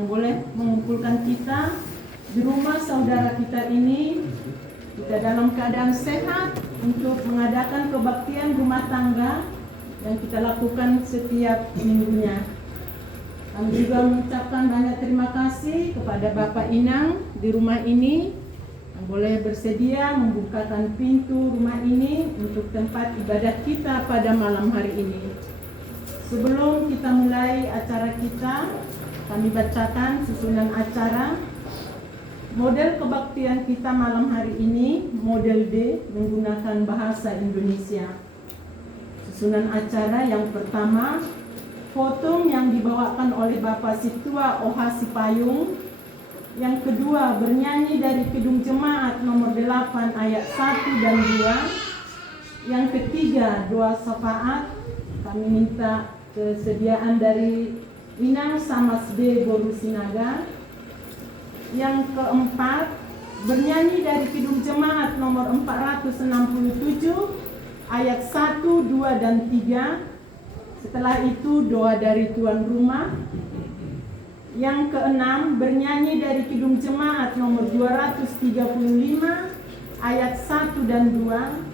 yang boleh mengumpulkan kita di rumah saudara kita ini. Kita dalam keadaan sehat untuk mengadakan kebaktian rumah tangga yang kita lakukan setiap minggunya. Kami juga mengucapkan banyak terima kasih kepada Bapak Inang di rumah ini yang boleh bersedia membukakan pintu rumah ini untuk tempat ibadah kita pada malam hari ini. Sebelum kita mulai acara kita, kami bacakan susunan acara. Model kebaktian kita malam hari ini, model D, menggunakan bahasa Indonesia. Susunan acara yang pertama, foto yang dibawakan oleh Bapak Situa Oha Sipayung. Yang kedua, bernyanyi dari Kidung Jemaat nomor 8 ayat 1 dan 2. Yang ketiga, doa syafaat. Kami minta kesediaan dari Inang Samasde Boru Sinaga. Yang keempat, bernyanyi dari Kidung Jemaat nomor 467 ayat 1, 2, dan 3. Setelah itu doa dari tuan rumah. Yang keenam, bernyanyi dari Kidung Jemaat nomor 235 ayat 1 dan 2.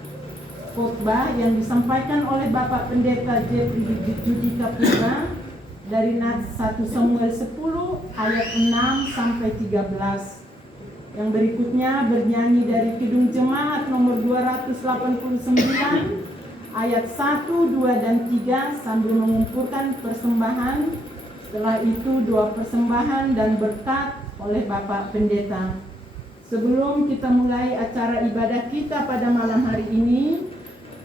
Khotbah yang disampaikan oleh Bapak Pendeta Jeffrey Judika Putra dari Nats 1 Samuel 10 ayat 6 sampai 13. Yang berikutnya bernyanyi dari Kidung Jemaat nomor 289 ayat 1, 2, dan 3 sambil mengumpulkan persembahan. Setelah itu doa persembahan dan berkat oleh Bapak Pendeta. Sebelum kita mulai acara ibadah kita pada malam hari ini,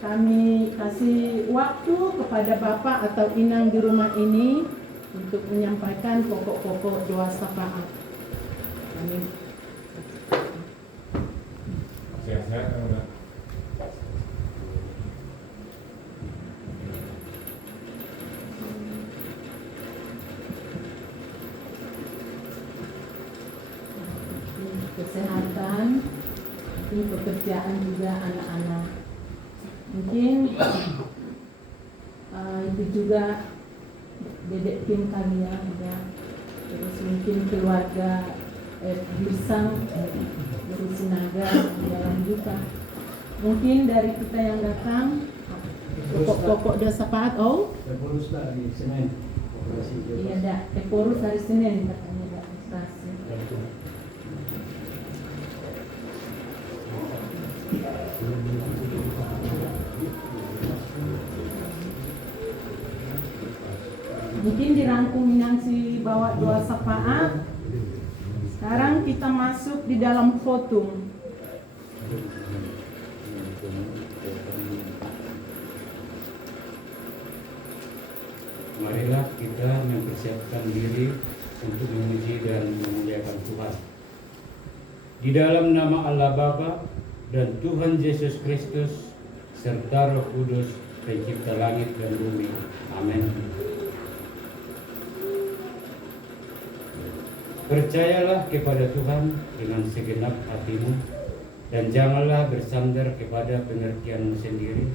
kami kasih waktu kepada Bapak atau Inang di rumah ini untuk menyampaikan pokok-pokok doa syafaat. Amin. Sehat-sehat. Kesehatan, mungkin pekerjaan juga anak-anak. Mungkin itu juga dedek tim kalian ya. Terus mungkin keluarga Birsang dari Sinaga di dalam duka. Mungkin dari kita yang datang pokok-pokok doa syafaat. Oh, Eporus dari Senin. iya dah, Eporus hari Senin katanya dah administrasi. Mungkin dirangkum Minangsi bawa doa syafaat. Sekarang kita masuk di dalam foto. Marilah kita mempersiapkan diri untuk memuji dan memuliakan Tuhan. Di dalam nama Allah Bapa dan Tuhan Yesus Kristus serta Roh Kudus, Pencipta langit dan bumi. Amin. Percayalah kepada Tuhan dengan segenap hatimu dan janganlah bersandar kepada pengertianmu sendiri.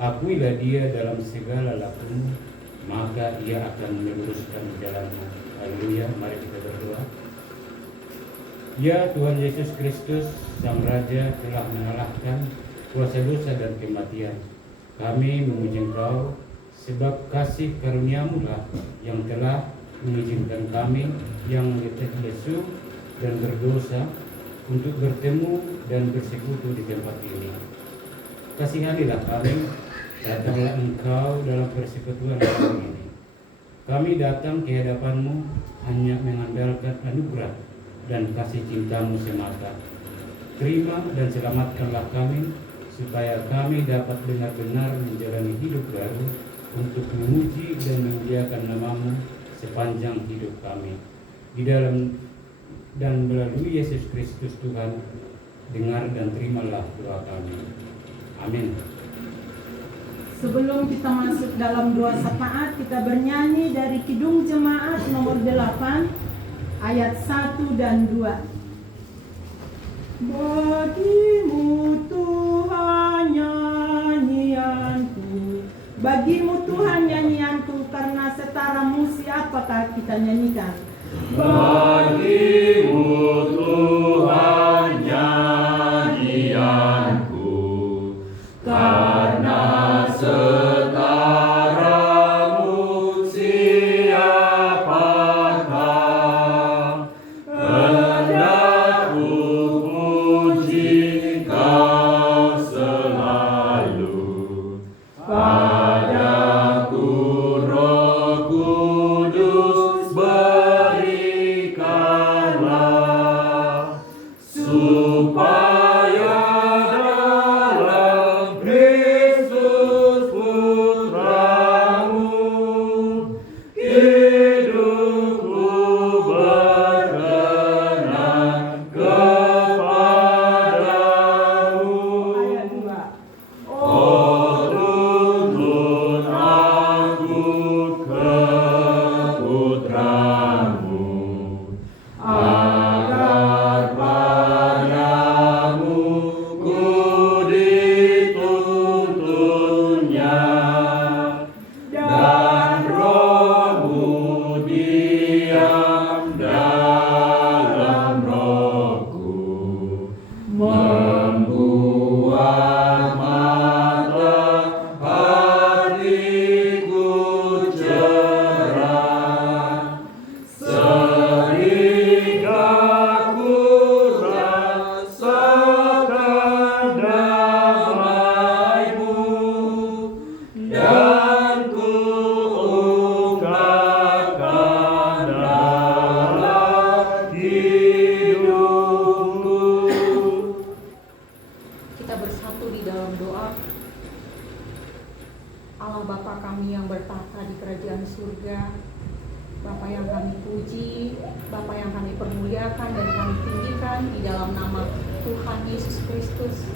Akuilah Dia dalam segala lakumu, maka Ia akan meluruskan jalanmu. Haleluya. Mari kita berdoa. Ya Tuhan Yesus Kristus, Sang Raja telah mengalahkan kuasa dosa dan kematian. Kami memuji Engkau sebab kasih karuniamu lah yang telah mengizinkan kami yang lesu dan berdosa untuk bertemu dan bersekutu di tempat ini. Kasihanilah kami, datanglah Engkau dalam persekutuan kami ini. Kami datang ke hadapan-Mu hanya mengandalkan anugerah dan kasih cinta-Mu semata. Terima dan selamatkanlah kami, supaya kami dapat benar-benar menjalani hidup baru untuk memuji dan memuliakan nama-Mu sepanjang hidup kami. Di dalam dan melalui Yesus Kristus Tuhan, dengar dan terimalah doa kami. Amin. Sebelum kita masuk dalam doa syafaat, kita bernyanyi dari Kidung Jemaat nomor 8 ayat 1 dan 2. Bagimu Tuhan nyanyianku, bagimu Tuhan nyanyianku, karena setaramu siapakah kita nyanyikan. Bagimu Tuhan nyanyianku, karena setaramu siapakah, hendak ku puji Kau selalu. Padaku Roh Kudus berikanlah, supaya dalam Kristus Putramu hidupku berkenan kepadamu. Ayat 2. Oh, tuntun aku ke Putramu, agar padamu ku dituntunnya, dan Rohmu diam dalam rohku, membuat mata hatiku cerah, sehingga ku rasakan damai-Mu, dan ku ungkapkan dalam hidupku. Kita bersatu di dalam doa. Allah Bapa kami yang bertata di kerajaan surga, Bapa yang kami puji, Bapa yang kami permuliakan dan kami tinggikan di dalam nama Tuhan Yesus Kristus.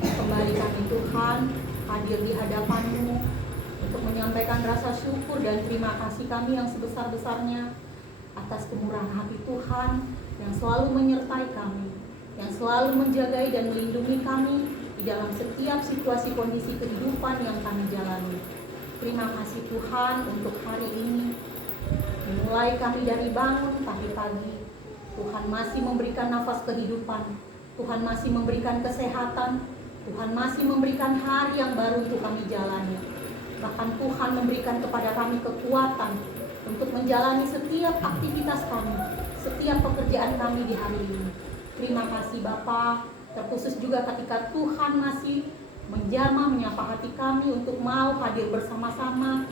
Kembali kami Tuhan hadir di hadapan-Mu untuk menyampaikan rasa syukur dan terima kasih kami yang sebesar-besarnya atas kemurahan hati Tuhan yang selalu menyertai kami, yang selalu menjagai dan melindungi kami di dalam setiap situasi kondisi kehidupan yang kami jalani. Terima kasih Tuhan untuk hari ini. Mulai kami dari bangun pagi-pagi, Tuhan masih memberikan nafas kehidupan, Tuhan masih memberikan kesehatan, Tuhan masih memberikan hari yang baru untuk kami jalani. Bahkan Tuhan memberikan kepada kami kekuatan untuk menjalani setiap aktivitas kami, setiap pekerjaan kami di hari ini. Terima kasih Bapa, terkhusus juga ketika Tuhan masih menjamah menyapa hati kami untuk mau hadir bersama-sama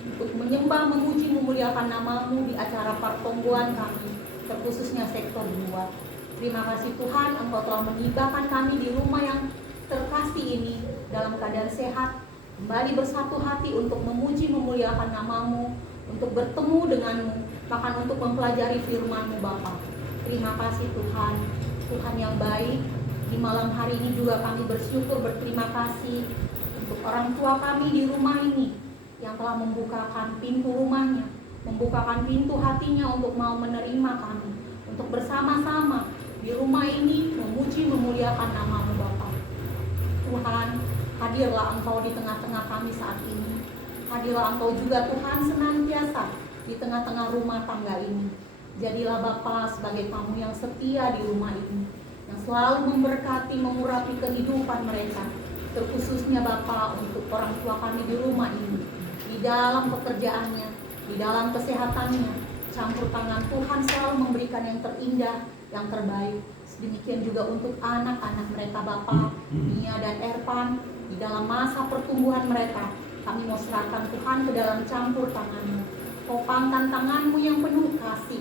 untuk menyembah, memuji, memuliakan nama-Mu di acara pertongguan kami, terkhususnya sektor 2. Terima kasih Tuhan, Engkau telah menibahkan kami di rumah yang terkasih ini dalam keadaan sehat, kembali bersatu hati untuk memuji, memuliakan nama-Mu, untuk bertemu dengan-Mu, bahkan untuk mempelajari firman-Mu Bapa. Terima kasih Tuhan, Tuhan yang baik. Di malam hari ini juga kami bersyukur, berterima kasih untuk orang tua kami di rumah ini yang telah membukakan pintu rumahnya, membukakan pintu hatinya untuk mau menerima kami, untuk bersama-sama di rumah ini memuji, memuliakan nama-Mu Bapa. Tuhan, hadirlah Engkau di tengah-tengah kami saat ini. Hadirlah Engkau juga Tuhan senantiasa di tengah-tengah rumah tangga ini. Jadilah Bapa sebagai tamu yang setia di rumah ini, yang selalu memberkati, mengurapi kehidupan mereka, terkhususnya Bapa untuk orang tua kami di rumah ini, di dalam pekerjaannya, di dalam kesehatannya. Campur tangan Tuhan selalu memberikan yang terindah, yang terbaik. Demikian juga untuk anak-anak mereka Bapa, Mia dan Erpan, di dalam masa pertumbuhan mereka. Kami mau serahkan Tuhan ke dalam campur tangan-Mu. Kopangkan tangan-Mu yang penuh kasih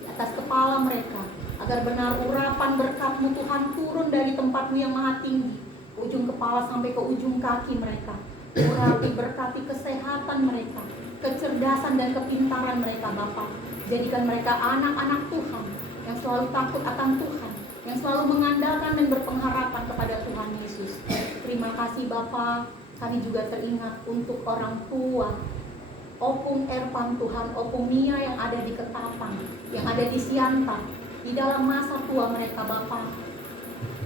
di atas kepala mereka, agar benar urapan berkat-Mu Tuhan turun dari tempat-Mu yang maha tinggi, ujung kepala sampai ke ujung kaki mereka. Urapi, berkati kesehatan mereka, kecerdasan dan kepintaran mereka Bapa. Jadikan mereka anak-anak Tuhan yang selalu takut akan Tuhan, yang selalu mengandalkan dan berpengharapan kepada Tuhan Yesus. Terima kasih Bapa. Kami juga teringat untuk orang tua Opung Erpan Tuhan, Opung Mia yang ada di Ketapang, yang ada di Siantar, di dalam masa tua mereka Bapa.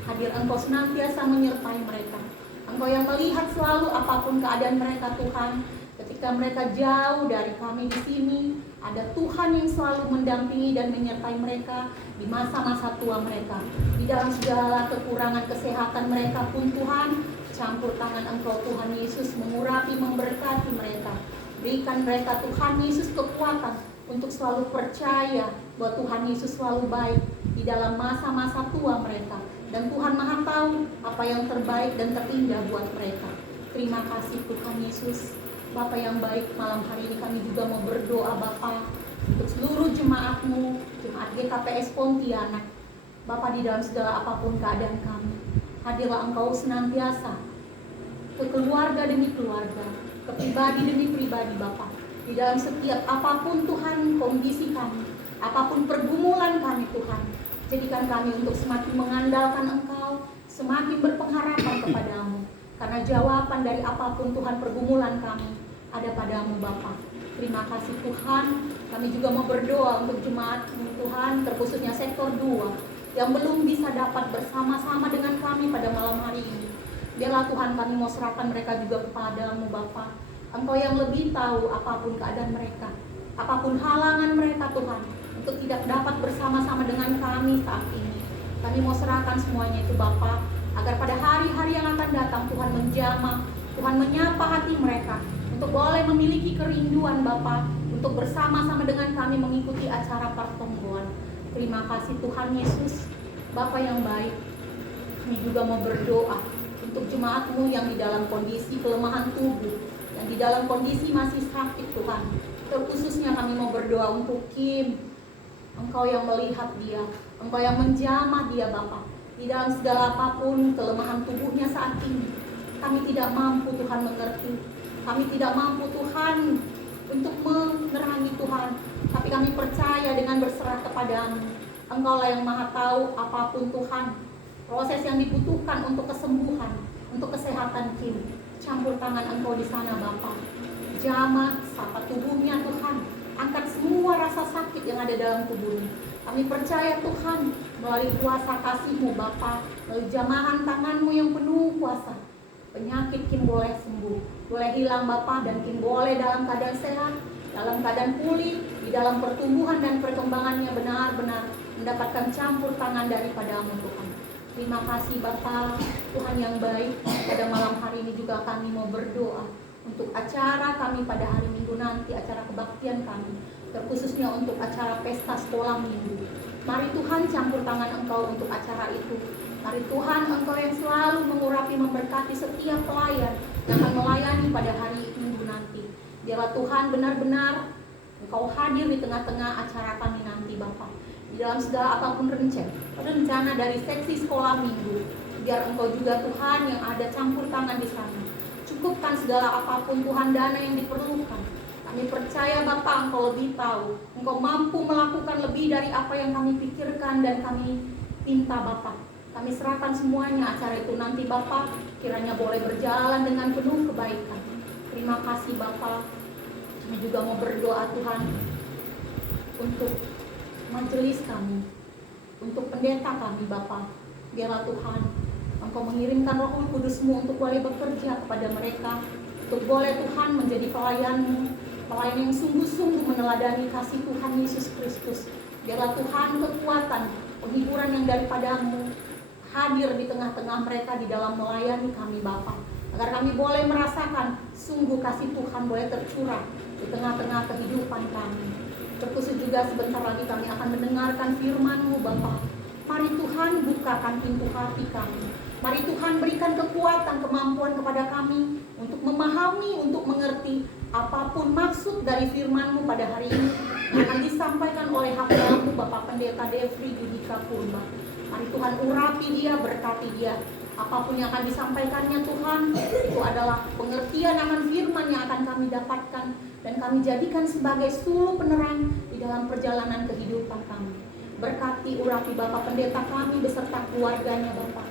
Hadir Engkau senantiasa menyertai mereka. Engkau yang melihat selalu apapun keadaan mereka Tuhan. Ketika mereka jauh dari kami di sini, Ada Tuhan yang selalu mendampingi dan menyertai mereka di masa-masa tua mereka. Di dalam segala kekurangan kesehatan mereka pun Tuhan, campur tangan Engkau Tuhan Yesus mengurapi, memberkati mereka. Berikan mereka Tuhan Yesus kekuatan untuk selalu percaya bahwa Tuhan Yesus selalu baik di dalam masa-masa tua mereka. Dan Tuhan Maha tahu apa yang terbaik dan terindah buat mereka. Terima kasih Tuhan Yesus. Bapa yang baik, malam hari ini kami juga mau berdoa Bapa untuk seluruh jemaat-Mu, jemaat GKPS Pontianak. Bapa, di dalam segala apapun keadaan kami, hadirlah Engkau senantiasa ke keluarga demi keluarga, ke pribadi demi pribadi Bapa. Di dalam setiap apapun Tuhan kondisi kami, apapun pergumulan kami Tuhan, jadikan kami untuk semakin mengandalkan Engkau, semakin berpengharapan kepadamu. Karena jawaban dari apapun Tuhan pergumulan kami ada padamu Bapa. Terima kasih Tuhan. Kami juga mau berdoa untuk jemaat Tuhan, terkhususnya sektor 2 yang belum bisa dapat bersama-sama dengan kami pada malam hari ini. Biarlah Tuhan, kami mau serahkan mereka juga kepadamu Bapa. Engkau yang lebih tahu apapun keadaan mereka, apapun halangan mereka Tuhan, untuk tidak dapat bersama-sama dengan kami saat ini. Kami mau serahkan semuanya itu Bapa, agar pada hari-hari yang akan datang Tuhan menjamah, Tuhan menyapa hati mereka, untuk boleh memiliki kerinduan Bapa, untuk bersama-sama dengan kami mengikuti acara pertemuan. Terima kasih Tuhan Yesus, Bapa yang baik. Kami juga mau berdoa untuk jemaat-Mu yang di dalam kondisi kelemahan tubuh, yang di dalam kondisi masih sakit Tuhan. Terkhususnya kami mau berdoa untuk Kim. Engkau yang melihat dia, Engkau yang menjamah dia Bapa. Di dalam segala apapun kelemahan tubuhnya saat ini, kami tidak mampu Tuhan mengerti. Kami tidak mampu Tuhan untuk menerangi Tuhan, tapi kami percaya dengan berserah kepadamu. Engkau lah yang Maha tahu apapun Tuhan, proses yang dibutuhkan untuk kesembuhan, untuk kesehatan Kim. Campur tangan Engkau di sana Bapa. Jamah, sapa tubuhnya Tuhan. Angkat semua rasa sakit yang ada dalam tubuhnya. Kami percaya Tuhan, melalui kuasa kasih-Mu Bapa, melalui jamahan tangan-Mu yang penuh kuasa, penyakit Kim boleh sembuh, boleh hilang Bapa, dan Kim boleh dalam keadaan sehat, dalam keadaan pulih, di dalam pertumbuhan dan perkembangannya benar-benar mendapatkan campur tangan daripada-Mu Tuhan. Terima kasih Bapa, Tuhan yang baik. Pada malam hari ini juga kami mau berdoa untuk acara kami pada hari Minggu nanti, acara kebaktian kami, terkhususnya untuk acara pesta sekolah minggu. Mari Tuhan campur tangan Engkau untuk acara itu. Mari Tuhan, Engkau yang selalu mengurapi, memberkati setiap pelayan yang akan melayani pada hari Minggu nanti. Biarlah Tuhan benar-benar Engkau hadir di tengah-tengah acara kami nanti Bapa. Di dalam segala apapun rencana dari seksi sekolah minggu, biar Engkau juga Tuhan yang ada campur tangan di sana. Cukupkan segala apapun Tuhan dana yang diperlukan. Kami percaya Bapa, Engkau lebih tahu. Engkau mampu melakukan lebih dari apa yang kami pikirkan dan kami minta Bapa. Kami serahkan semuanya acara itu nanti Bapa, kiranya boleh berjalan dengan penuh kebaikan. Terima kasih Bapa. Kami juga mau berdoa Tuhan untuk majelis kami, untuk pendeta kami Bapa. Biarlah Tuhan, Engkau mengirimkan Roh Kudus-Mu untuk boleh bekerja kepada mereka, untuk boleh Tuhan menjadi pelayan-Mu, pelayan yang sungguh-sungguh meneladani kasih Tuhan Yesus Kristus. Biarlah Tuhan kekuatan, penghiburan yang daripada-Mu hadir di tengah-tengah mereka di dalam melayani kami Bapa, agar kami boleh merasakan sungguh kasih Tuhan boleh tercurah di tengah-tengah kehidupan kami. Terkhusus juga sebentar lagi kami akan mendengarkan firman-Mu Bapa. Mari Tuhan bukakan pintu hati kami. Mari Tuhan berikan kekuatan, kemampuan kepada kami untuk memahami, untuk mengerti apapun maksud dari firman-Mu pada hari ini yang akan disampaikan oleh hamba-Mu Bapak Pendeta Devri Yudika Purba. Mari Tuhan urapi dia, berkati dia. Apapun yang akan disampaikannya Tuhan, itu adalah pengertian akan firman yang akan kami dapatkan dan kami jadikan sebagai suluh penerang di dalam perjalanan kehidupan kami. Berkati urapi Bapak Pendeta kami beserta keluarganya Bapak.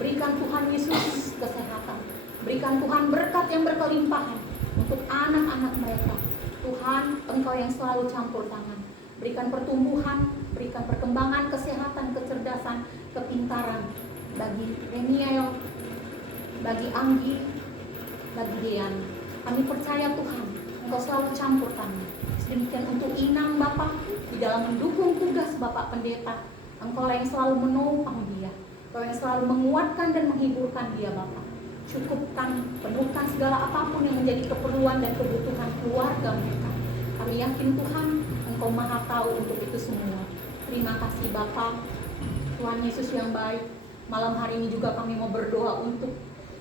Berikan Tuhan Yesus kesehatan. Berikan Tuhan berkat yang berkelimpahan untuk anak-anak mereka. Tuhan, Engkau yang selalu campur tangan. Berikan pertumbuhan, berikan perkembangan, kesehatan, kecerdasan, kepintaran bagi Reniel, bagi Anggi, bagi Dean. Kami percaya Tuhan, Engkau selalu campur tangan. Sedemikian untuk Inang Bapak, di dalam mendukung tugas Bapak Pendeta, Engkau yang selalu menopang dia, Engkau yang selalu menguatkan dan menghiburkan dia Bapak. Cukupkan, penuhkan segala apapun yang menjadi keperluan dan kebutuhan keluarga mereka. Kami yakin Tuhan, Engkau Maha tahu untuk itu semua. Terima kasih Bapak, Tuhan Yesus yang baik. Malam hari ini juga kami mau berdoa untuk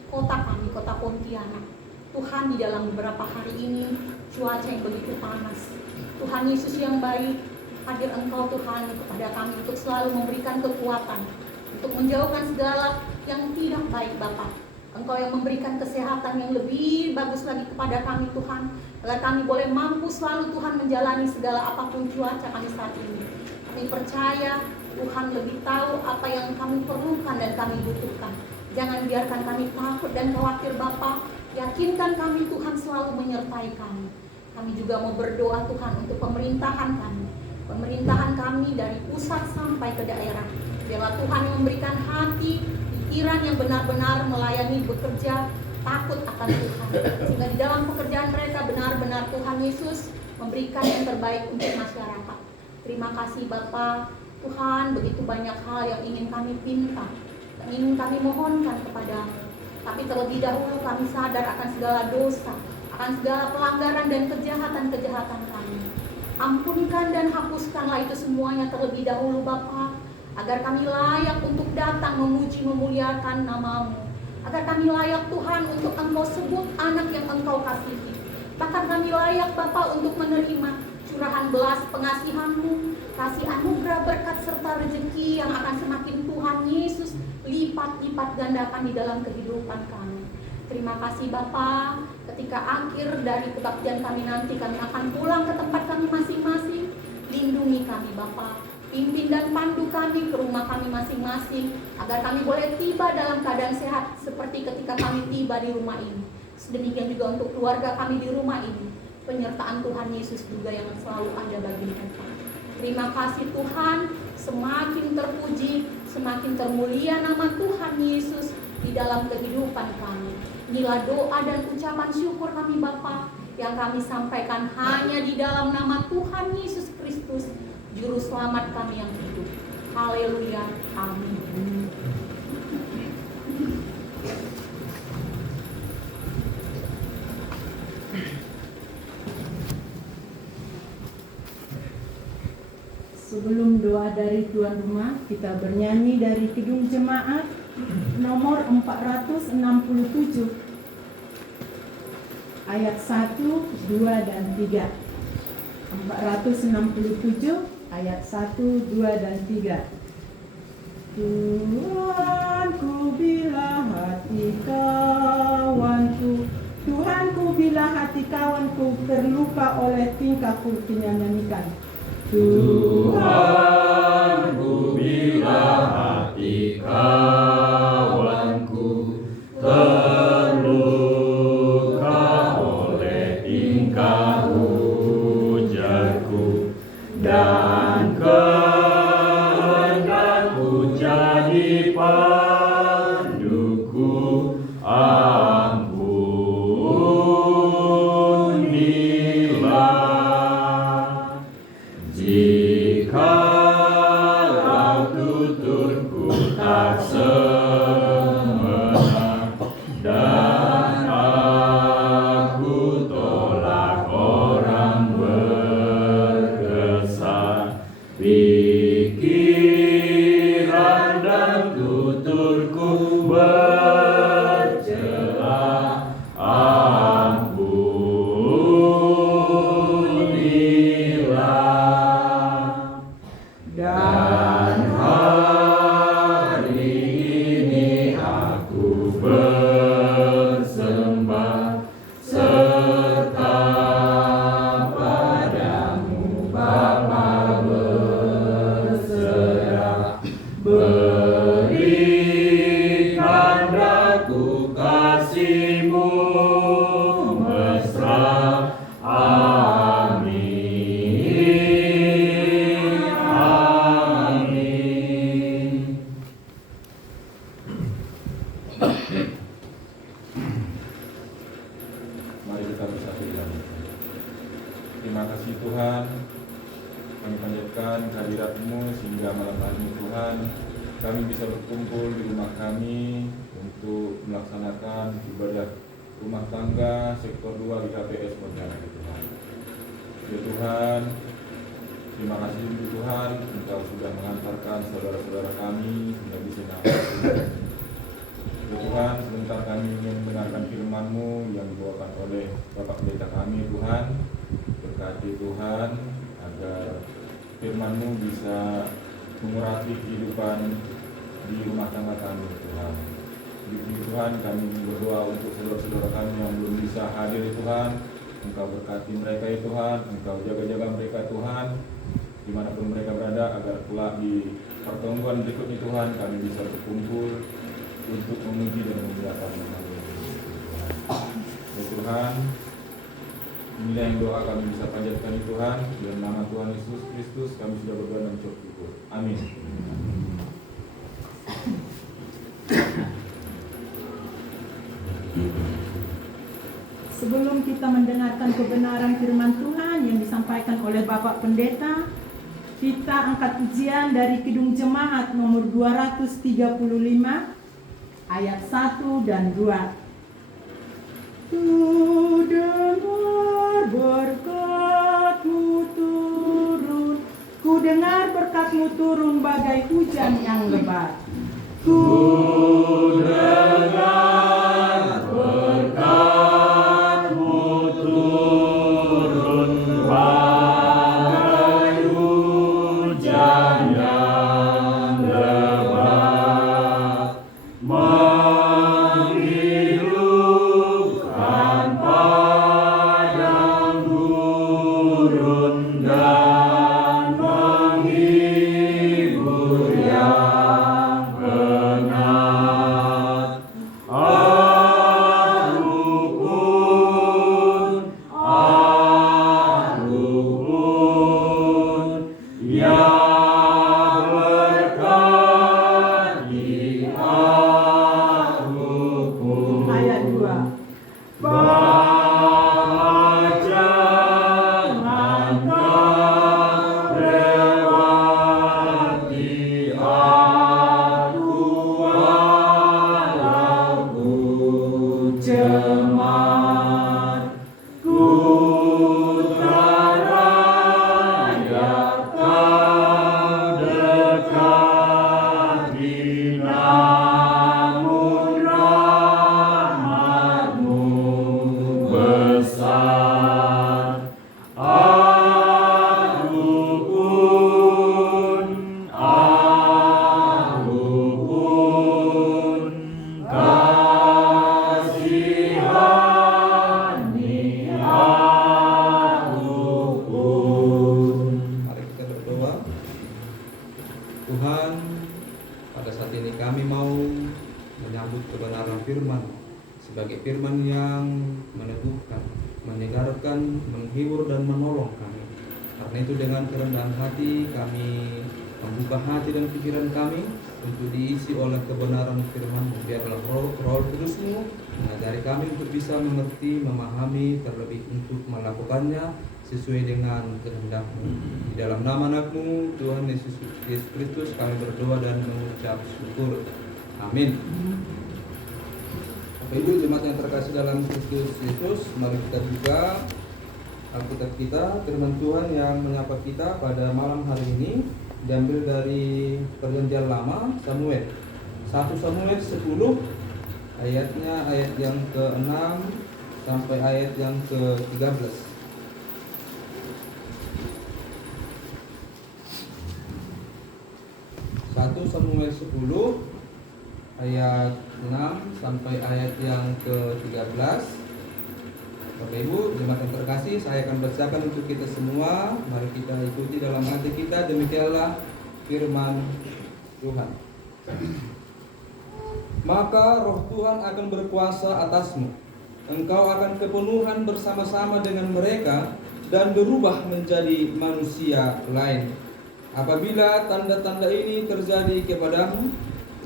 kota kami, kota Pontianak. Tuhan, di dalam beberapa hari ini cuaca yang begitu panas. Tuhan Yesus yang baik, hadir Engkau Tuhan kepada kami untuk selalu memberikan kekuatan, untuk menjauhkan segala yang tidak baik Bapak. Engkau yang memberikan kesehatan yang lebih bagus lagi kepada kami Tuhan, agar kami boleh mampu selalu Tuhan menjalani segala apapun cuaca kami saat ini. Kami percaya Tuhan lebih tahu apa yang kami perlukan dan kami butuhkan. Jangan biarkan kami takut dan khawatir Bapa. Yakinkan kami Tuhan selalu menyertai kami. Kami juga mau berdoa Tuhan untuk pemerintahan kami. Pemerintahan kami dari pusat sampai ke daerah. Biarlah Tuhan yang memberikan hati, pikiran yang benar-benar melayani bekerja takut akan Tuhan. Sehingga di dalam pekerjaan mereka benar-benar Tuhan Yesus memberikan yang terbaik untuk masyarakat. Terima kasih Bapa. Tuhan, begitu banyak hal yang ingin kami pinta, yang ingin kami mohonkan kepadamu. Tapi terlebih dahulu kami sadar akan segala dosa, akan segala pelanggaran dan kejahatan-kejahatan kami. Ampunkan dan hapuskanlah itu semuanya terlebih dahulu Bapa, agar kami layak untuk datang memuji memuliakan nama-Mu. Agar kami layak Tuhan untuk Engkau sebut anak yang Engkau kasihi. Bahkan kami layak Bapa untuk menerima curahan belas pengasihan-Mu, kasih anugerah berkat serta rezeki yang akan semakin Tuhan Yesus lipat-lipat gandakan di dalam kehidupan kami. Terima kasih Bapa. Ketika akhir dari kebaktian kami nanti, kami akan pulang ke tempat kami masing-masing. Lindungi kami Bapa, pimpin dan pandu kami ke rumah kami masing-masing, agar kami boleh tiba dalam keadaan sehat seperti ketika kami tiba di rumah ini. Sedemikian juga untuk keluarga kami di rumah ini. Penyertaan Tuhan Yesus juga yang selalu ada bagi mereka. Terima kasih Tuhan, semakin terpuji, semakin termulia nama Tuhan Yesus di dalam kehidupan kami. Inilah doa dan ucapan syukur kami Bapa yang kami sampaikan hanya di dalam nama Tuhan Yesus Kristus, Juru Selamat kami yang hidup. Haleluya, amin. Sebelum doa dari tuan rumah, kita bernyanyi dari Kidung Jemaat nomor 467 ayat 1, 2, dan 3. 467 ayat 1, 2, dan 3. Tuhanku bila hati kawanku, Tuhanku bila hati kawanku terluka oleh tingkahku, kita nyanyikan. Tuhanku bila hati kawanku terluka oleh tingkah ujarku, dan kehendakku jadi panduku, ampunilah. Jikalau tuturku tak semena dan aku tolak orang berkesan, pikiran dan tuturku bercela, ampunilah. Dan hari ini aku bersembah serta padamu Bapa berserah, berikan daku kasih-Mu mesra. Amin. Amin. sehingga malam hari ini Tuhan kami bisa berkumpul di rumah kami untuk melaksanakan ibadah rumah tangga sektor 2 di HPS Pontianak Tuhan. Ya Tuhan, terima kasih untuk Tuhan, Engkau sudah mengantarkan saudara-saudara kami hingga di sini. Ya Tuhan, sebentar kami ingin mendengarkan firman-Mu yang dibawakan oleh Bapak Pendeta kami Tuhan. Berkati Tuhan agar firman-Mu bisa mengurapi kehidupan di rumah tangga kami Tuhan. Di Tuhan kami berdoa untuk saudara-saudara kami yang belum bisa hadir Tuhan. Engkau berkati mereka ya Tuhan, Engkau jaga-jaga mereka Tuhan, dimanapun mereka berada, agar kelak di pertemuan berikutnya Tuhan kami bisa berkumpul untuk memuji dan memuliakan nama-Mu. Ya Tuhan, inilah yang doa kami bisa panjatkan ya Tuhan, dalam nama Tuhan Yesus Kristus kami sudah berdoa dan mengucap syukur. Amin. Sebelum kita mendengarkan kebenaran firman Tuhan yang disampaikan oleh Bapak Pendeta, kita angkat ujian dari Kidung Jemaat nomor 235 ayat 1 dan 2. Ku dengar berkat-Mu turun, ku dengar berkat-Mu turun bagai hujan yang lebat. Ku dengar berkat-Mu turun bagai hujan yang lebat, menghidupkan padang gurun dan menghibur yang penat. Ya berkati aku pun. Ayat 2. Jangan kau lewati aku walau ku cemar. Ku terayap kau dekati, namun rahmat-Mu besar. Aku pun kasihani, aku pun. Mari kita berdoa. Tuhan, pada saat ini kami mau menyambut kebenaran firman sebagai firman yang meneguhkan, menyegarkan, menghibur dan menolong kami. Karena itu dengan kerendahan hati kami membuka hati dan pikiran kami untuk diisi oleh kebenaran firman. Biarlah Roh Kudus-Mu mengajari kami untuk bisa mengerti, memahami, terlebih untuk melakukannya sesuai dengan kehendak-Mu. Di dalam nama anak-Mu Tuhan Yesus Kristus kami berdoa dan mengucap syukur. Amin. Bapak Ibu jemaat yang terkasih dalam Kristus Yesus, mari kita buka Alkitab kita, firman Tuhan yang menyapa kita pada malam hari ini diambil dari Perjanjian Lama, Samuel 1 Samuel 10 ayatnya ayat yang ke-6 sampai ayat yang ke-13. 1 Samuel 10 ayat 6 sampai ayat yang ke-13. Bapak Ibu, jemaat yang terkasih, saya akan bacakan untuk kita semua. Mari kita ikuti dalam hati kita. Demikianlah firman Tuhan. Maka roh Tuhan akan berkuasa atasmu. Engkau akan kepenuhan bersama-sama dengan mereka dan berubah menjadi manusia lain. Apabila tanda-tanda ini terjadi kepadamu,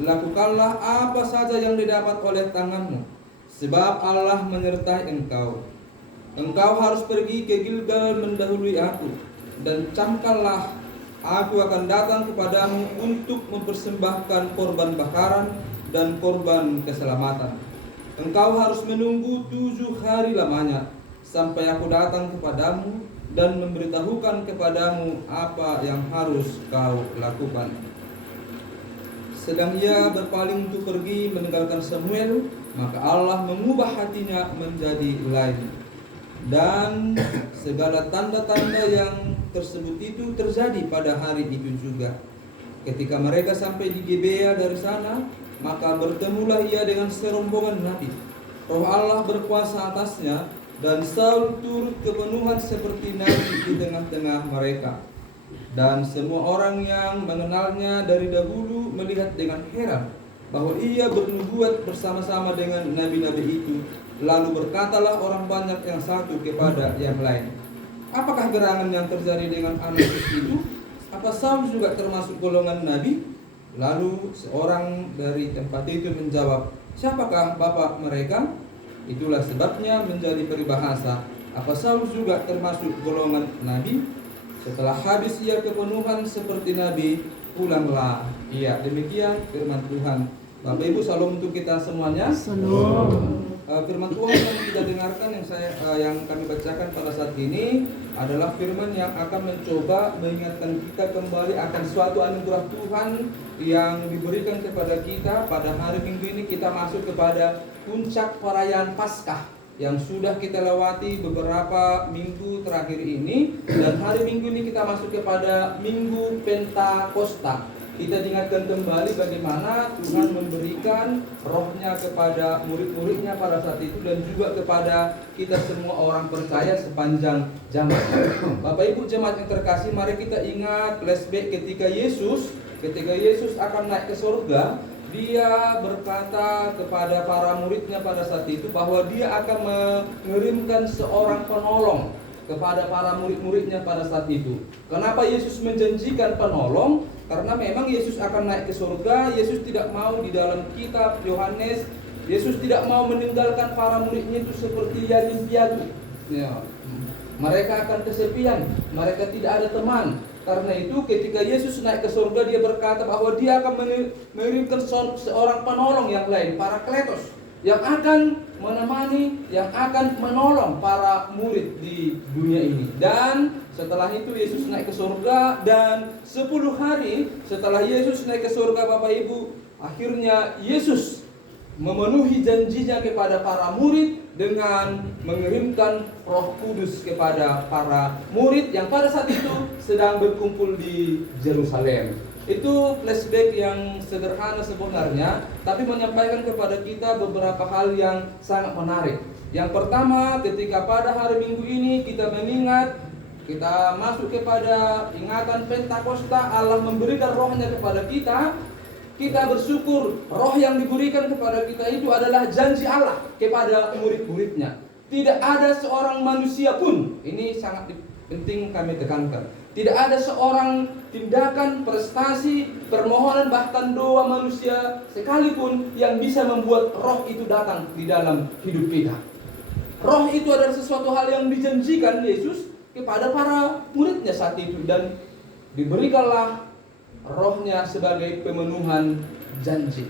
lakukanlah apa saja yang didapat oleh tanganmu, sebab Allah menyertai engkau. Engkau harus pergi ke Gilgal mendahului aku, dan camkanlah Aku akan datang kepadamu untuk mempersembahkan korban bakaran dan korban keselamatan. Engkau harus menunggu 7 hari lamanya sampai aku datang kepadamu dan memberitahukan kepadamu apa yang harus kau lakukan. Sedang ia berpaling untuk pergi meninggalkan Samuel, maka Allah mengubah hatinya menjadi lain. Dan segala tanda-tanda yang tersebut itu terjadi pada hari itu juga. Ketika mereka sampai di Gibea dari sana, maka bertemulah ia dengan serombongan nabi. Roh Allah berkuasa atasnya, dan Saul turut kepenuhan seperti nabi di tengah-tengah mereka. Dan semua orang yang mengenalnya dari dahulu melihat dengan heran bahwa ia bernubuat bersama-sama dengan nabi-nabi itu. Lalu berkatalah orang banyak yang satu kepada yang lain, apakah gerangan yang terjadi dengan Ananias itu? Apa Saul juga termasuk golongan nabi? Lalu seorang dari tempat itu menjawab, siapakah bapak mereka? Itulah sebabnya menjadi peribahasa, apa Saul juga termasuk golongan nabi? Setelah habis ia kepenuhan seperti nabi, pulanglah ia. Demikian firman Tuhan. Bapak Ibu, salam untuk kita semuanya. Salam. Firman Tuhan yang kita dengarkan yang kami bacakan pada saat ini adalah firman yang akan mencoba mengingatkan kita kembali akan suatu anugerah Tuhan yang diberikan kepada kita pada hari Minggu ini. Kita masuk kepada puncak perayaan Paskah yang sudah kita lewati beberapa minggu terakhir ini, dan hari Minggu ini kita masuk kepada Minggu Pentakosta. Kita diingatkan kembali bagaimana Tuhan memberikan rohnya kepada murid-muridnya pada saat itu, dan juga kepada kita semua orang percaya sepanjang zaman. Bapak Ibu jemaat yang terkasih, mari kita ingat flashback ketika Yesus akan naik ke surga. Dia berkata kepada para muridnya pada saat itu bahwa dia akan mengirimkan seorang penolong kepada para murid-muridnya pada saat itu. Kenapa Yesus menjanjikan penolong? Karena memang Yesus akan naik ke surga. Yesus tidak mau di dalam kitab Yohanes, Yesus tidak mau meninggalkan para muridnya itu seperti yatim piatu. Ya. Mereka akan kesepian, mereka tidak ada teman. Karena itu ketika Yesus naik ke surga, dia berkata bahwa dia akan mengirimkan seorang penolong yang lain, Parakletos, yang akan menemani, yang akan menolong para murid di dunia ini. Dan setelah itu Yesus naik ke surga, dan 10 hari setelah Yesus naik ke surga, Bapak Ibu, akhirnya Yesus memenuhi janjinya kepada para murid dengan mengirimkan Roh Kudus kepada para murid yang pada saat itu sedang berkumpul di Yerusalem. Itu flashback yang sederhana sebenarnya, tapi menyampaikan kepada kita beberapa hal yang sangat menarik. Yang pertama, ketika pada hari Minggu ini kita mengingat, kita masuk kepada ingatan Pentakosta, Allah memberikan rohnya kepada kita. Kita bersyukur roh yang diberikan kepada kita itu adalah janji Allah kepada murid-muridnya. Tidak ada seorang manusia pun, ini sangat penting kami tekankan, tidak ada seorang tindakan, prestasi, permohonan, bahkan doa manusia sekalipun yang bisa membuat roh itu datang di dalam hidup kita. Roh itu adalah sesuatu hal yang dijanjikan Yesus kepada para muridnya saat itu, dan diberikanlah rohnya sebagai pemenuhan janji.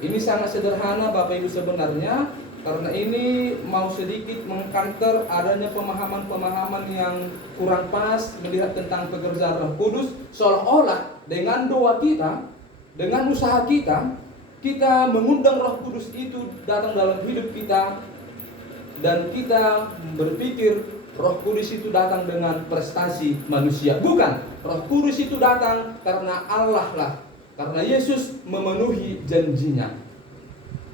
Ini sangat sederhana Bapak Ibu sebenarnya, karena ini mau sedikit mengkanter adanya pemahaman-pemahaman yang kurang pas melihat tentang pekerjaan Roh Kudus, seolah-olah dengan doa kita, dengan usaha kita, kita mengundang Roh Kudus itu datang dalam hidup kita, dan kita berpikir Roh Kudus itu datang dengan prestasi manusia. Bukan, Roh Kudus itu datang karena Allah lah, karena Yesus memenuhi janjinya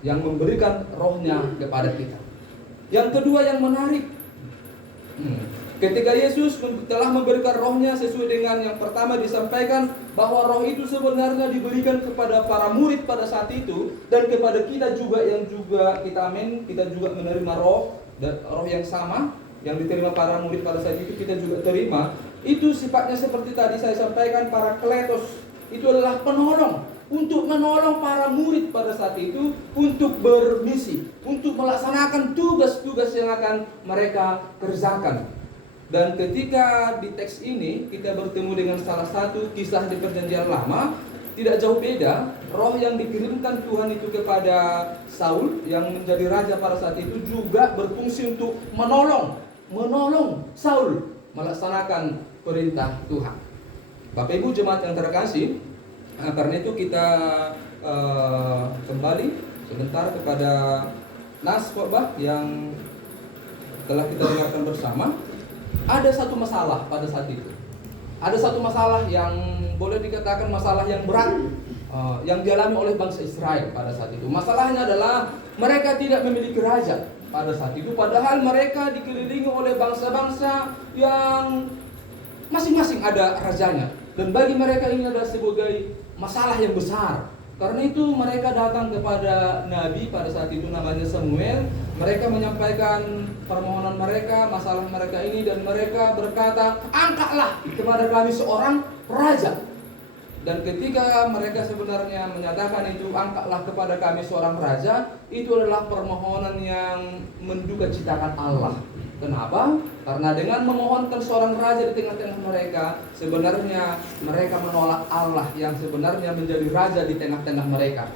yang memberikan rohnya kepada kita. Yang kedua yang menarik, ketika Yesus telah memberikan rohnya sesuai dengan yang pertama disampaikan, bahwa roh itu sebenarnya diberikan kepada para murid pada saat itu, dan kepada kita juga yang juga kita amin, kita juga menerima roh, dan roh yang sama yang diterima para murid pada saat itu kita juga terima. Itu sifatnya seperti tadi saya sampaikan, Parakletos itu adalah penolong, untuk menolong para murid pada saat itu untuk bermisi, untuk melaksanakan tugas-tugas yang akan mereka kerjakan. Dan ketika di teks ini kita bertemu dengan salah satu kisah di Perjanjian Lama, tidak jauh beda. Roh yang dikirimkan Tuhan itu kepada Saul yang menjadi raja pada saat itu juga berfungsi untuk menolong Saul melaksanakan perintah Tuhan. Bapak Ibu jemaat yang terkasih, karena itu kita kembali sebentar kepada nas khotbah yang telah kita dengarkan bersama. Ada satu masalah pada saat itu. Ada satu masalah yang boleh dikatakan masalah yang berat yang dialami oleh bangsa Israel pada saat itu. Masalahnya adalah mereka tidak memiliki raja pada saat itu, padahal mereka dikelilingi oleh bangsa-bangsa yang masing-masing ada rajanya. Dan bagi mereka ini adalah sebagai masalah yang besar. Karena itu mereka datang kepada Nabi pada saat itu namanya Samuel. Mereka menyampaikan permohonan mereka, masalah mereka ini, dan mereka berkata, angkatlah kepada kami seorang raja. Dan ketika mereka sebenarnya menyatakan itu, angkatlah kepada kami seorang raja, itu adalah permohonan yang menduga citakan Allah. Kenapa? Karena dengan memohonkan seorang raja di tengah-tengah mereka, sebenarnya mereka menolak Allah yang sebenarnya menjadi raja di tengah-tengah mereka.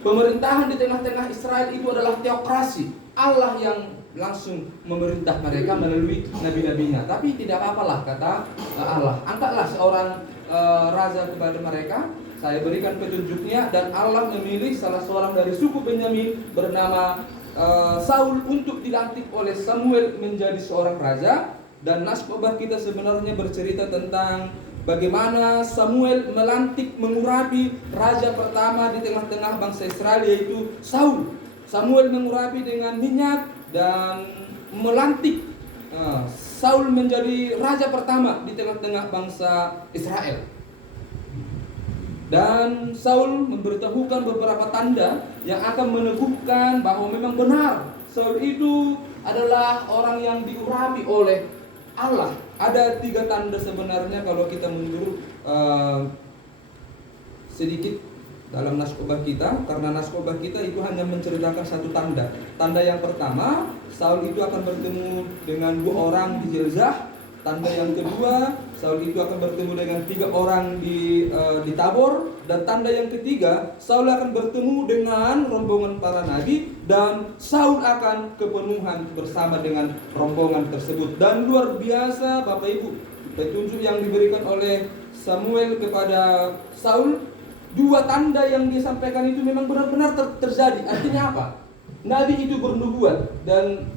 Pemerintahan di tengah-tengah Israel itu adalah teokrasi. Allah yang langsung memerintah mereka melalui nabi-nabinya. Tapi tidak apa-apalah, kata Allah, angkatlah seorang raja kepada mereka. Saya berikan petunjuknya, dan Allah memilih salah seorang dari suku Benyamin bernama Saul untuk dilantik oleh Samuel menjadi seorang raja. Dan nas khotbah kita sebenarnya bercerita tentang bagaimana Samuel melantik, mengurapi raja pertama di tengah-tengah bangsa Israel, yaitu Saul. Samuel mengurapi dengan minyak dan melantik Saul menjadi raja pertama di tengah-tengah bangsa Israel. Dan Saul memberitahukan beberapa tanda yang akan meneguhkan bahwa memang benar Saul itu adalah orang yang diurapi oleh Allah. Ada 3 tanda sebenarnya kalau kita mundur sedikit dalam nas khotbah kita, karena nas khotbah kita itu hanya menceritakan satu tanda. Tanda yang pertama, Saul itu akan bertemu dengan 2 orang di Zelzah. Tanda yang kedua, Saul itu akan bertemu dengan 3 orang di Tabor. Dan tanda yang ketiga, Saul akan bertemu dengan rombongan para nabi, dan Saul akan kepenuhan bersama dengan rombongan tersebut. Dan luar biasa Bapak Ibu, petunjuk yang diberikan oleh Samuel kepada Saul, 2 tanda yang dia sampaikan itu memang benar-benar terjadi. Artinya apa? Nabi itu bernubuat, dan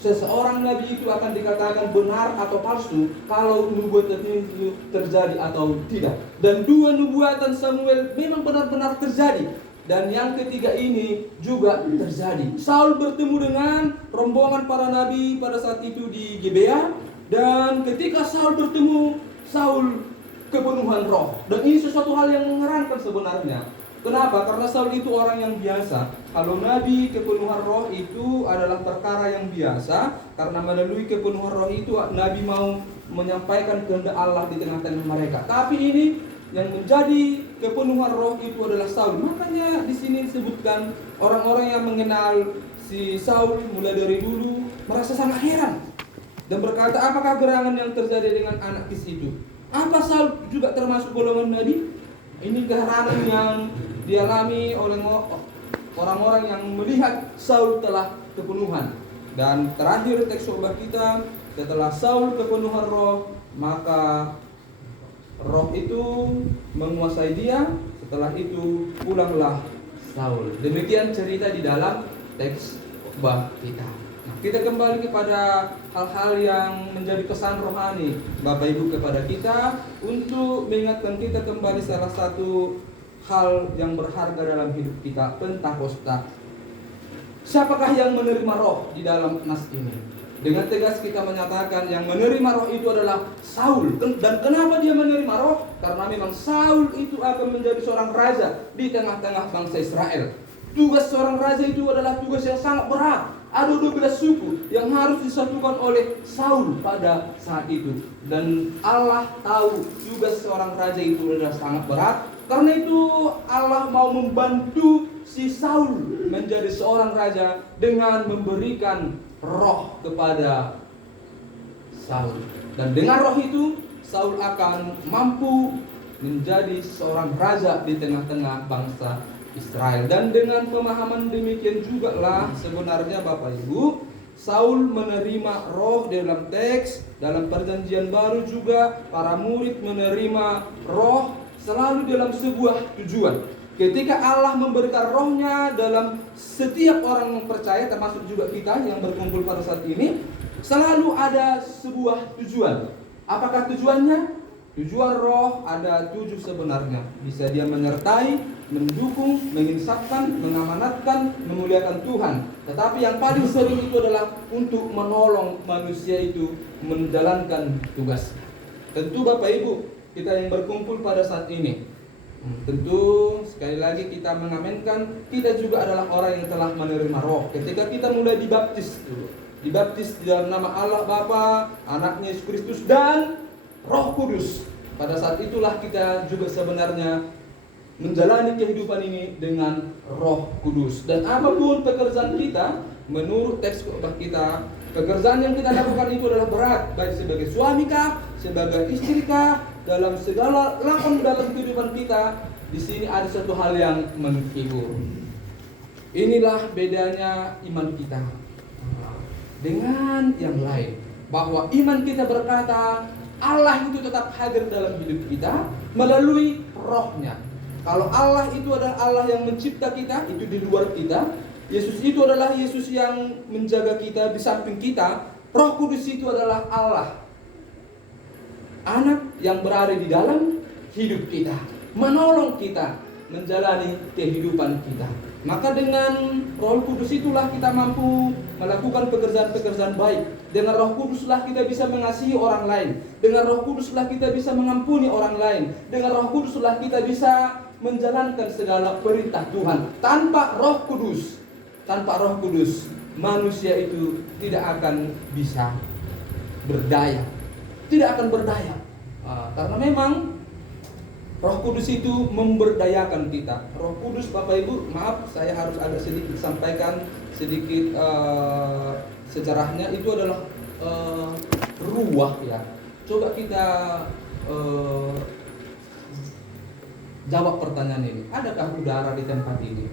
seseorang nabi itu akan dikatakan benar atau palsu kalau nubuatan itu terjadi atau tidak. Dan 2 nubuatan Samuel memang benar-benar terjadi. Dan yang ketiga ini juga terjadi. Saul bertemu dengan rombongan para nabi pada saat itu di Gibea. Dan ketika Saul bertemu, Saul kepenuhan roh. Dan ini sesuatu hal yang mengherankan sebenarnya. Kenapa? Karena Saul itu orang yang biasa. Kalau nabi kepenuhan roh itu adalah perkara yang biasa, karena melalui kepenuhan roh itu nabi mau menyampaikan kehendak Allah di tengah-tengah mereka. Tapi ini yang menjadi kepenuhan roh itu adalah Saul. Makanya di sini disebutkan orang-orang yang mengenal si Saul mulai dari dulu merasa sangat heran dan berkata, apakah gerangan yang terjadi dengan anak Kis itu? Apa Saul juga termasuk golongan nabi? Ini keheranan yang dialami oleh orang-orang yang melihat Saul telah kepenuhan. Dan terakhir teks khotbah kita, setelah Saul kepenuhan roh, maka roh itu menguasai dia. Setelah itu pulanglah Saul. Demikian cerita di dalam teks khotbah kita. Nah, kita kembali kepada hal-hal yang menjadi pesan rohani Bapak Ibu kepada kita, untuk mengingatkan kita kembali salah satu hal yang berharga dalam hidup kita, Pentakosta. Siapakah yang menerima roh di dalam nas ini? Dengan tegas kita menyatakan yang menerima roh itu adalah Saul. Dan kenapa dia menerima roh? Karena memang Saul itu akan menjadi seorang raja di tengah-tengah bangsa Israel. Tugas seorang raja itu adalah tugas yang sangat berat. Ada 12 suku yang harus disatukan oleh Saul pada saat itu. Dan Allah tahu tugas seorang raja itu adalah sangat berat. Karena itu Allah mau membantu si Saul menjadi seorang raja dengan memberikan roh kepada Saul. Dan dengan roh itu Saul akan mampu menjadi seorang raja di tengah-tengah bangsa Israel. Dan dengan pemahaman demikian juga lah sebenarnya Bapak Ibu, Saul menerima roh dalam teks. Dalam perjanjian baru juga para murid menerima roh selalu dalam sebuah tujuan. Ketika Allah memberikan rohnya dalam setiap orang yang percaya, termasuk juga kita yang berkumpul pada saat ini, selalu ada sebuah tujuan. Apakah tujuannya? Tujuan roh ada 7 sebenarnya. Bisa dia menyertai, mendukung, menginsafkan, mengamanatkan, memuliakan Tuhan. Tetapi yang paling sering itu adalah untuk menolong manusia itu menjalankan tugas. Tentu Bapak Ibu, kita yang berkumpul pada saat ini, tentu sekali lagi kita mengamenkan kita juga adalah orang yang telah menerima roh. Ketika kita mulai dibaptis di dalam nama Allah Bapa, Anaknya Yesus Kristus dan Roh Kudus. Pada saat itulah kita juga sebenarnya menjalani kehidupan ini dengan Roh Kudus. Dan apapun pekerjaan kita, menurut teks khotbah kita, pekerjaan yang kita lakukan itu adalah berat, baik sebagai suami kah, sebagai istri kah, dalam segala lakon dalam kehidupan kita. Di sini ada satu hal yang menghibur. Inilah bedanya iman kita dengan yang lain, bahwa iman kita berkata Allah itu tetap hadir dalam hidup kita melalui rohnya. Kalau Allah itu adalah Allah yang mencipta kita, itu di luar kita. Yesus itu adalah Yesus yang menjaga kita di samping kita. Roh Kudus itu adalah Allah, Anak yang berada di dalam hidup kita, menolong kita menjalani kehidupan kita. Maka dengan Roh Kudus itulah kita mampu melakukan pekerjaan-pekerjaan baik. Dengan Roh Kuduslah kita bisa mengasihi orang lain. Dengan Roh Kuduslah kita bisa mengampuni orang lain. Dengan Roh Kuduslah kita bisa menjalankan segala perintah Tuhan. Tanpa Roh Kudus, manusia itu tidak akan bisa berdaya. Tidak akan berdaya. Karena memang Roh Kudus itu memberdayakan kita. Roh Kudus, Bapak Ibu, maaf saya harus agak sedikit sampaikan sedikit sejarahnya. Itu adalah ruah ya. Coba kita jawab pertanyaan ini. Adakah udara di tempat ini?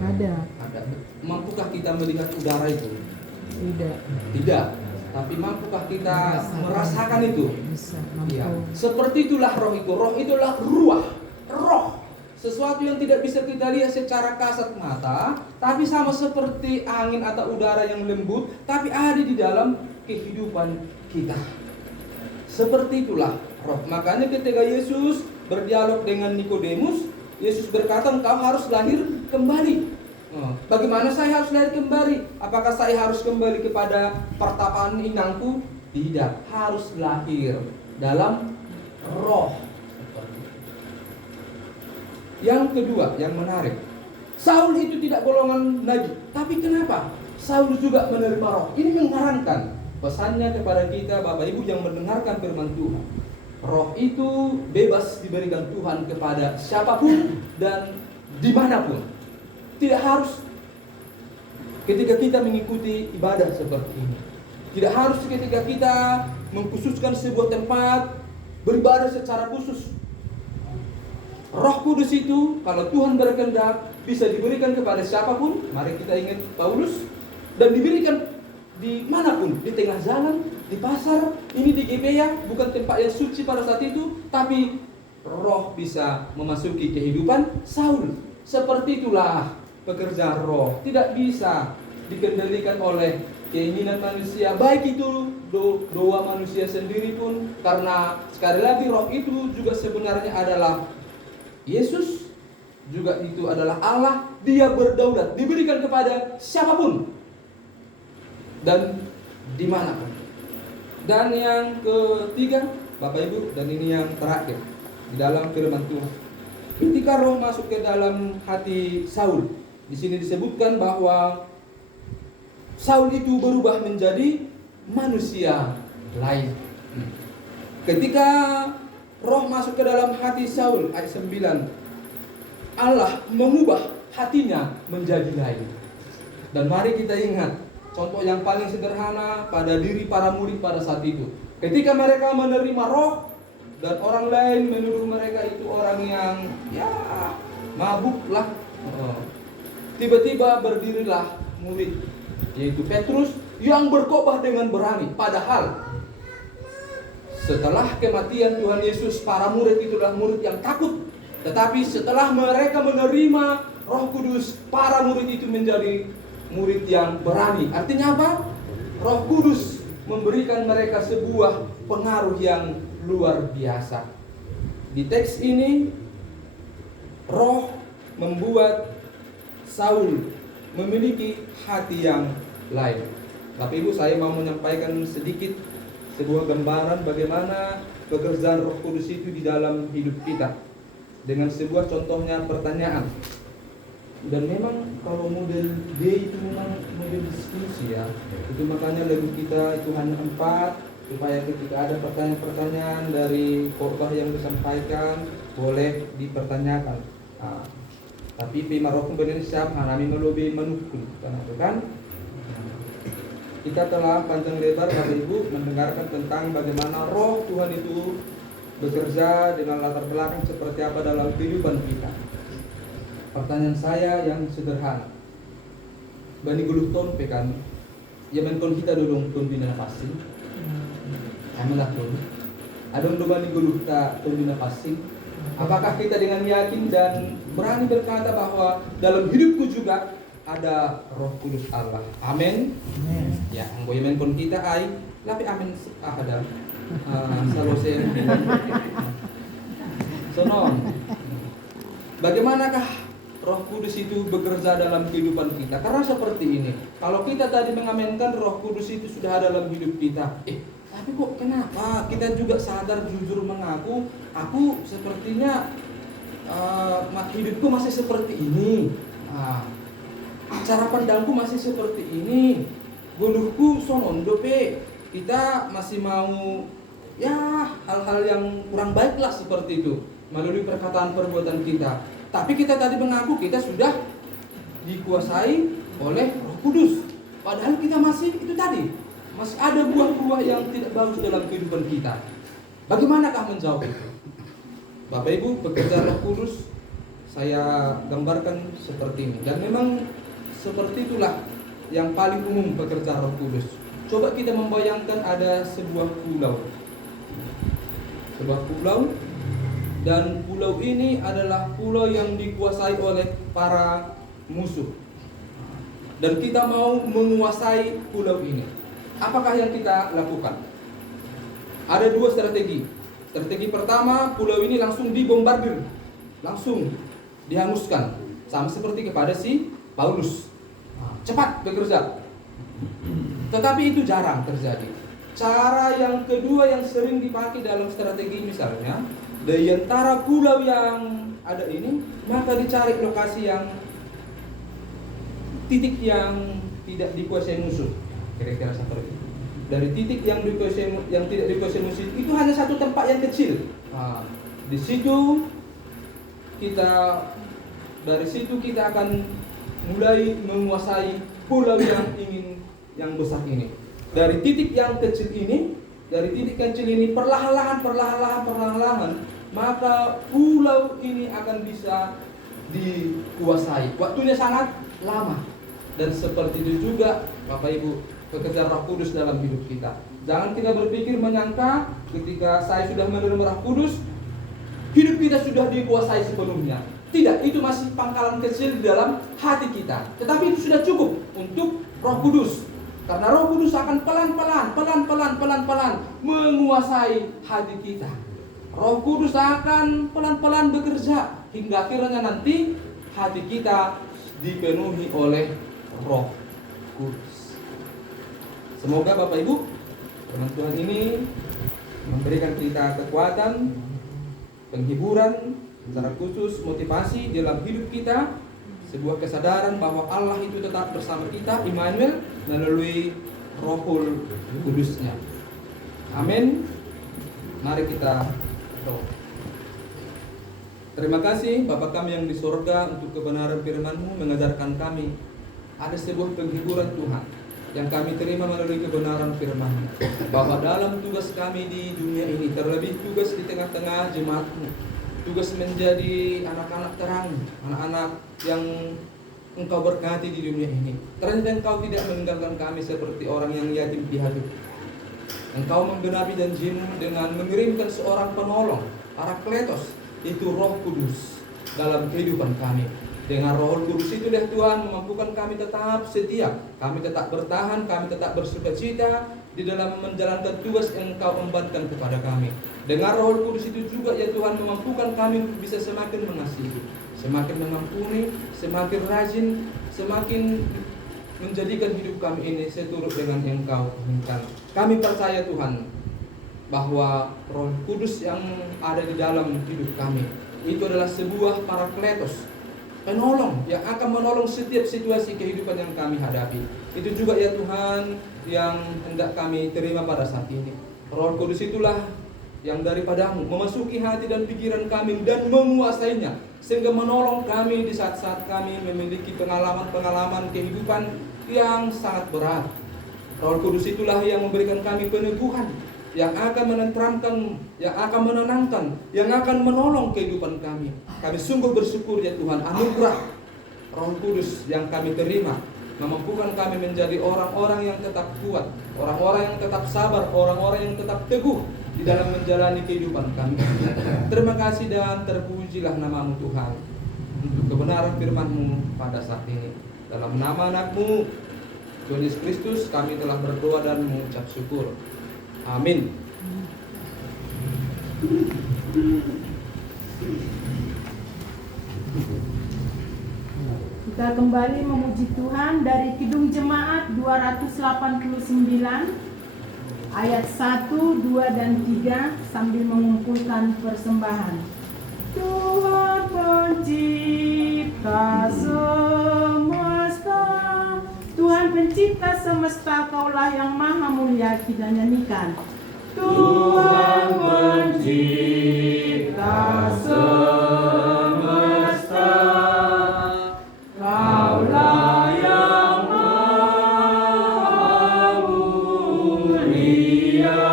Ada. Mampukah kita melihat udara itu? Tidak. Tapi mampukah kita merasakan itu? Bisa, mampu. Ya. Seperti itulah roh itu. Roh itulah ruah. Roh. Sesuatu yang tidak bisa kita lihat secara kasat mata, tapi sama seperti angin atau udara yang lembut, tapi ada di dalam kehidupan kita. Seperti itulah roh. Makanya ketika Yesus berdialog dengan Nikodemus, Yesus berkata, engkau harus lahir kembali. Bagaimana saya harus lahir kembali? Apakah saya harus kembali kepada pertapaan inangku? Tidak, harus lahir dalam roh. Yang kedua, yang menarik, Saul itu tidak golongan nabi. Tapi kenapa Saul juga menerima roh? Ini mengharankan pesannya kepada kita Bapak Ibu yang mendengarkan firman Tuhan. Roh itu bebas diberikan Tuhan kepada siapapun dan dimanapun. Tidak harus ketika kita mengikuti ibadah seperti ini. Tidak harus ketika kita mengkhususkan sebuah tempat beribadah secara khusus. Roh Kudus itu kalau Tuhan berkehendak bisa diberikan kepada siapapun. Mari kita ingat Paulus. Dan diberikan dimanapun, di tengah jalan, di pasar, ini di Gebea, bukan tempat yang suci pada saat itu, tapi roh bisa memasuki kehidupan Saul. Seperti itulah pekerjaan roh. Tidak bisa dikendalikan oleh keinginan manusia, baik itu doa manusia sendiri pun, karena sekali lagi roh itu juga sebenarnya adalah Yesus, juga itu adalah Allah. Dia berdaulat, diberikan kepada siapapun dan dimanapun. Dan yang ketiga Bapak Ibu, dan ini yang terakhir di dalam firman Tuhan, ketika roh masuk ke dalam hati Saul, di sini disebutkan bahwa Saul itu berubah menjadi manusia lain. Ketika roh masuk ke dalam hati Saul, ayat 9, Allah mengubah hatinya menjadi lain. Dan mari kita ingat, contoh yang paling sederhana pada diri para murid pada saat itu. Ketika mereka menerima roh dan orang lain menuduh mereka itu orang yang ya mabuk lah, tiba-tiba berdirilah murid yaitu Petrus yang berkhotbah dengan berani. Padahal setelah kematian Tuhan Yesus, para murid itulah murid yang takut. Tetapi setelah mereka menerima Roh Kudus, para murid itu menjadi murid yang berani. Artinya apa? Roh Kudus memberikan mereka sebuah pengaruh yang luar biasa. Di teks ini, Roh membuat Saul memiliki hati yang lain. Tapi Ibu, saya mau menyampaikan sedikit sebuah gambaran bagaimana pekerjaan Roh Kudus itu di dalam hidup kita dengan sebuah contohnya pertanyaan. Dan memang kalau model D itu memang model diskusi ya. Itu makanya lagu kita itu hanya 4, supaya ketika ada pertanyaan-pertanyaan dari khotbah yang disampaikan boleh dipertanyakan. Tapi pimarokum Indonesia kami melobi menukun kan? Kita telah panjang lebar Bapak Ibu mendengarkan tentang bagaimana Roh Tuhan itu bekerja dengan latar belakang seperti apa dalam kehidupan kita. Pertanyaan saya yang sederhana, bani guluh ton pekan, ya menkon kita dodong ton bina pasing, amalah ton, adong do bani guluh ta ton bina pasing. Apakah kita dengan yakin dan berani berkata bahwa dalam hidupku juga ada Roh Kudus Allah? Amin. Ya, anggo yang menkon kita ai, tapi amin ada. Salose. Sono. Bagaimanakah Roh Kudus itu bekerja dalam kehidupan kita? Karena seperti ini, kalau kita tadi mengamenkan Roh Kudus itu sudah ada dalam hidup kita, tapi kok kenapa kita juga sadar jujur mengaku, aku sepertinya hidupku masih seperti ini, cara pandangku masih seperti ini, guluhku sonondo pe, kita masih mau ya hal-hal yang kurang baik lah seperti itu melalui perkataan perbuatan kita. Tapi kita tadi mengaku kita sudah dikuasai oleh Roh Kudus. Padahal kita masih itu tadi, masih ada buah-buah yang tidak bagus dalam kehidupan kita. Bagaimanakah menjawab itu? Bapak Ibu, pekerjaan Roh Kudus saya gambarkan seperti ini. Dan memang seperti itulah yang paling umum pekerjaan Roh Kudus. Coba kita membayangkan ada sebuah pulau. Sebuah pulau. Dan pulau ini adalah pulau yang dikuasai oleh para musuh. Dan kita mau menguasai pulau ini. Apakah yang kita lakukan? Ada 2 strategi. Strategi pertama, pulau ini langsung dibombardir, langsung dihanguskan, sama seperti kepada si Paulus. Cepat bekerja. Tetapi itu jarang terjadi. Cara yang kedua yang sering dipakai dalam strategi misalnya, dari antara pulau yang ada ini, maka dicari lokasi yang titik yang tidak dikuasai musuh. Kira-kira seperti itu. Dari titik yang tidak dikuasai musuh itu hanya satu tempat yang kecil. Di situ dari situ kita akan mulai menguasai pulau yang besar ini. Dari titik yang kecil ini, perlahan-lahan, maka pulau ini akan bisa dikuasai. Waktunya sangat lama. Dan seperti itu juga Bapak Ibu, pekerjaan Roh Kudus dalam hidup kita. Jangan kita berpikir menyangka ketika saya sudah menerima Roh Kudus, hidup kita sudah dikuasai sepenuhnya. Tidak, itu masih pangkalan kecil di dalam hati kita. Tetapi itu sudah cukup untuk Roh Kudus. Karena Roh Kudus akan pelan-pelan menguasai hati kita. Roh Kudus akan pelan-pelan bekerja hingga akhirnya nanti hati kita dipenuhi oleh Roh Kudus. Semoga Bapak Ibu, firman Tuhan ini memberikan kita kekuatan, penghiburan, secara khusus motivasi dalam hidup kita, sebuah kesadaran bahwa Allah itu tetap bersama kita, Immanuel, melalui Roh Kudusnya. Amin. Mari kita doa. Terima kasih Bapa kami yang di sorga untuk kebenaran firman-Mu mengajarkan kami ada sebuah penghiburan Tuhan. yang kami terima melalui kebenaran firman, bahwa dalam tugas kami di dunia ini, terlebih tugas di tengah-tengah jemaat-Mu, tugas menjadi anak-anak terang, anak-anak yang Engkau berkati di dunia ini. Ternyata Engkau tidak meninggalkan kami seperti orang yang yatim piatu. Engkau menggenapi janji-Mu dengan mengirimkan seorang penolong, Parakletos, itu Roh Kudus dalam kehidupan kami. Dengan Roh Kudus itu ya Tuhan memampukan kami tetap setia, kami tetap bertahan, kami tetap bersukacita di dalam menjalankan tugas yang Engkau embankan kepada kami. Dengan Roh Kudus itu juga ya Tuhan memampukan kami untuk bisa semakin mengasihi, semakin mengampuni, semakin rajin, semakin menjadikan hidup kami ini seturut dengan yang Engkau inginkan. Kami percaya Tuhan bahwa Roh Kudus yang ada di dalam hidup kami itu adalah sebuah Parakletos, penolong yang akan menolong setiap situasi kehidupan yang kami hadapi. Itu juga ya Tuhan yang hendak kami terima pada saat ini. Roh Kudus itulah yang daripada-Mu memasuki hati dan pikiran kami dan menguasainya, sehingga menolong kami di saat-saat kami memiliki pengalaman-pengalaman kehidupan yang sangat berat. Roh Kudus itulah yang memberikan kami peneguhan, yang akan menenteramkan, yang akan menenangkan, yang akan menolong kehidupan kami. Kami sungguh bersyukur ya Tuhan, anugerah Roh Kudus yang kami terima memampukan kami menjadi orang-orang yang tetap kuat, orang-orang yang tetap sabar, orang-orang yang tetap teguh di dalam menjalani kehidupan kami. Terima kasih dan terpujilah nama-Mu Tuhan untuk kebenaran firman-Mu pada saat ini. Dalam nama anak-Mu Tuhan Yesus Kristus kami telah berdoa dan mengucap syukur. Amin. Kita kembali memuji Tuhan dari Kidung Jemaat 289 ayat 1, 2, dan 3 sambil mengumpulkan persembahan. Tuhan pencipta semesta, Tuhan pencipta semesta, Kaulah yang maha mulia. Kita nyanyikan. Tuhan pencipta semesta, Kaulah yang maha mulia.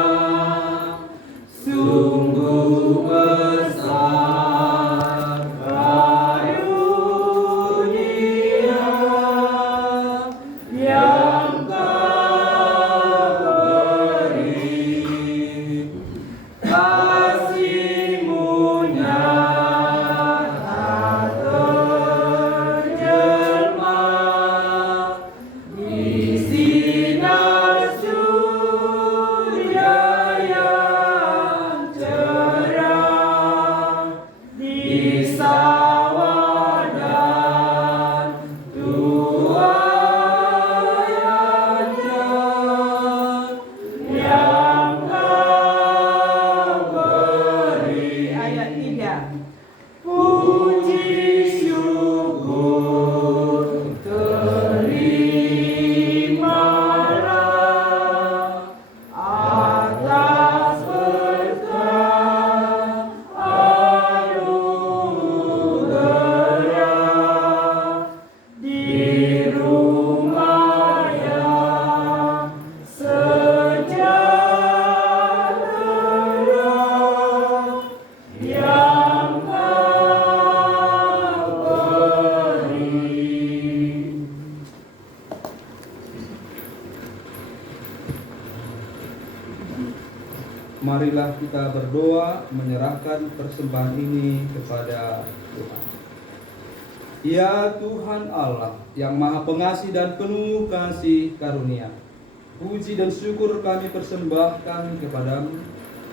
Sungguh besar karunia yang Kau beri. Kasih-Mu nyata terjelma di sinar surya yang cerah, di sawah dan tuaiannya yang Kau beri. Ayat 3. Puji syukur terimalah atas berkat anugerah di rumah yang sejahtera yang Kau beri. Marilah kita berdoa menyerahkan persembahan ini kepada Tuhan. Ya Tuhan Allah yang maha pengasih dan penuh kasih karunia, puji dan syukur kami persembahkan kepadamu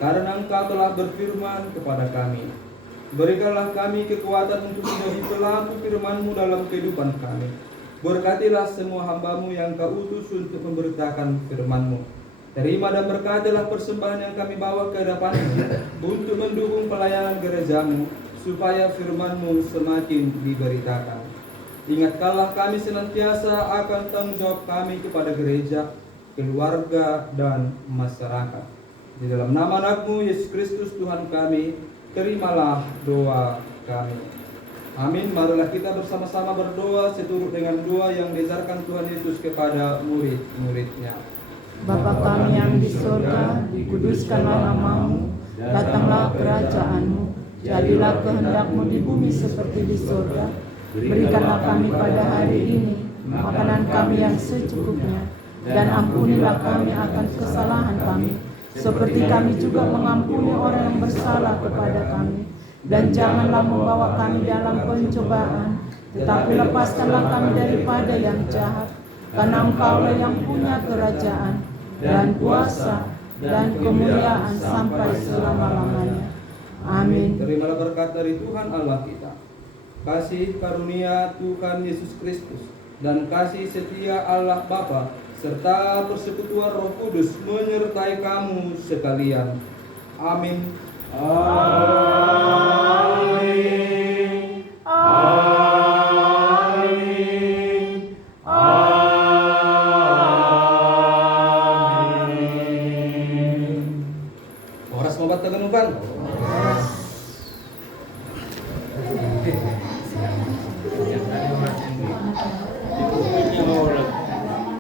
karena Engkau telah berfirman kepada kami. Berikanlah kami kekuatan untuk menjadi pelaku firman-Mu dalam kehidupan kami. Berkatilah semua hamba-Mu yang Kau utus untuk memberitakan firman-Mu. Terima dan berkatilah persembahan yang kami bawa ke hadapan-Mu untuk mendukung pelayanan gereja-Mu, supaya firman-Mu semakin diberitakan. Ingatkanlah kami senantiasa akan tanggung jawab kami kepada gereja, keluarga, dan masyarakat. Di dalam nama anak-Mu Yesus Kristus Tuhan kami, terimalah doa kami. Amin. Marilah kita bersama-sama berdoa seturut dengan doa yang diajarkan Tuhan Yesus kepada murid-muridnya. Bapa kami yang di surga, dikuduskanlah namamu, datanglah kerajaanmu, jadilah kehendakmu di bumi seperti di surga. Berikanlah kami pada hari ini makanan kami yang secukupnya, dan ampunilah kami akan kesalahan kami, seperti kami juga mengampuni orang yang bersalah kepada kami. Dan janganlah membawa kami dalam pencobaan, tetapi lepaskanlah kami daripada yang jahat. Karena Engkaulah yang punya kerajaan, dan kuasa, dan kemuliaan sampai selama-lamanya. Amin. Terimalah berkat dari Tuhan Allah kita, kasih karunia Tuhan Yesus Kristus, dan kasih setia Allah Bapa, serta persekutuan Roh Kudus menyertai kamu sekalian. Amin. Amin.